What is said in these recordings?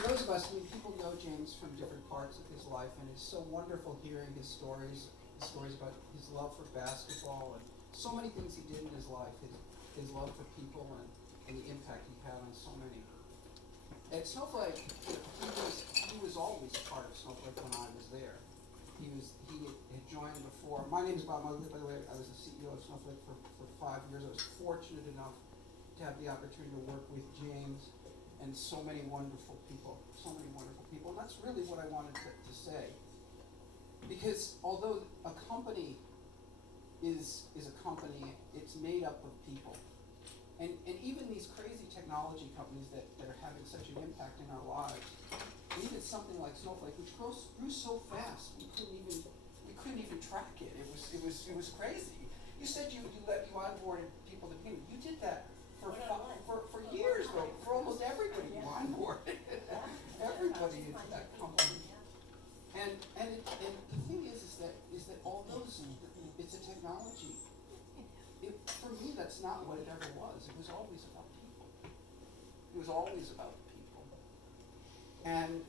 for those of us, I mean, people know James from different parts of his life, and it's so wonderful hearing his stories about his love for basketball and so many things he did in his life, his love for people and the impact he had on so many. At Snowflake, he was always part of Snowflake when I was there. He had joined before. My name is Bob Mugler, by the way. I was the CEO of Snowflake for 5 years. I was fortunate enough to have the opportunity to work with James and so many wonderful people. And that's really what I wanted to say. Because although a company is a company, it's made up of people. And even these crazy technology companies that are having such an impact in our lives, even something like Snowflake, which grew so fast, we couldn't even track it. It was crazy. You said you onboarded people to payment. You did that for years, though, for almost everybody you onboarded. Everybody into that company. And the thing is that although it's a technology, for me that's not what it ever was. It was always about people. It was always about people. And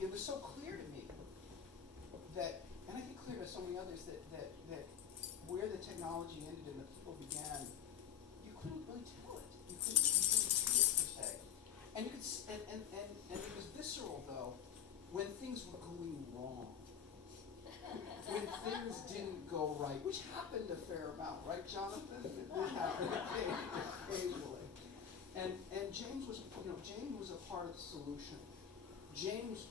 it was so clear to me that, and I think clear to so many others, that where the technology ended and the people began, you couldn't really tell it. You couldn't see it per se. And you could, and it was visceral though, when things were going wrong. When things didn't go right, which happened a fair amount, right, Jonathan? It happened occasionally. And James was a part of the solution. James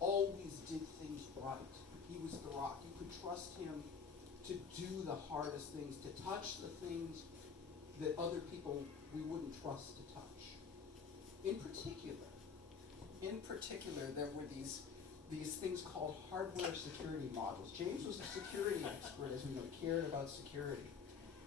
always did things right. He was the rock. You could trust him to do the hardest things, to touch the things that other people we wouldn't trust to touch. In particular, there were these things called hardware security modules. James was a security expert, as we know, cared about security.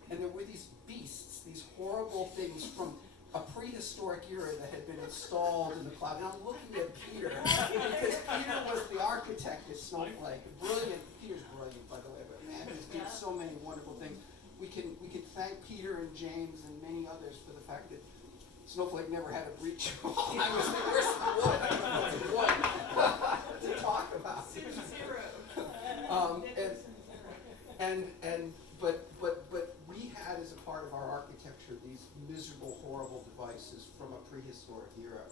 And there were these beasts, these horrible things from a prehistoric era that had been installed in the cloud. And I'm looking at Peter, because Peter was the architect at Snowflake. Brilliant. Peter's brilliant, by the way, but man, he's did so many wonderful things. We can thank Peter and James and many others for the fact that Snowflake never had a breach. I was the worst one to talk about. Zero. But we had as a part of our architecture these miserable, horrible devices from a prehistoric era.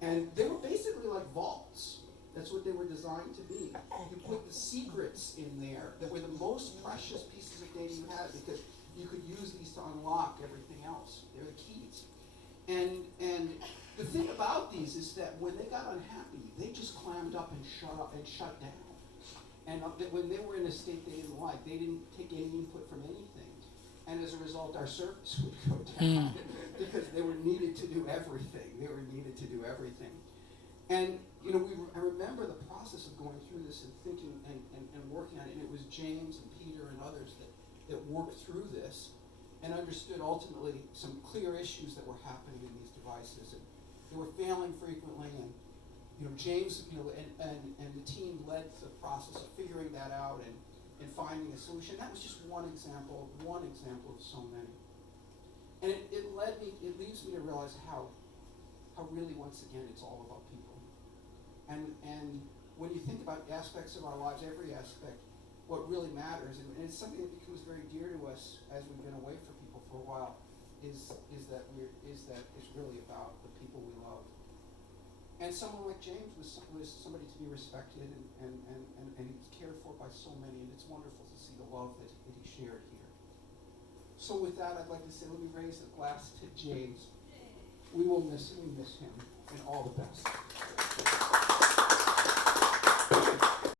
And they were basically like vaults. That's what they were designed to be. You put the secrets in there that were the most precious pieces of data you had, because you could use these to unlock everything else. They're the keys. And the thing about these is that when they got unhappy, they just clammed up and shut down. And when they were in a state they didn't like, they didn't take any input from anything. And as a result, our service would go down because they were needed to do everything. And I remember the process of going through this and thinking and working on it. And it was James and Peter and others that worked through this and understood ultimately some clear issues that were happening in these devices. And they were failing frequently, and James and the team led the process of figuring that out and finding a solution. That was just one example of so many. And it leads me to realize how really, once again, it's all about people. And when you think about aspects of our lives, every aspect, what really matters, and it's something that becomes very dear to us as we've been away from people for a while, is that it's really about the people we love. And someone like James was somebody to be respected, and he was cared for by so many, and it's wonderful to see the love that he shared here. So with that, I'd like to say, let me raise a glass to James. We will miss him, and all the best.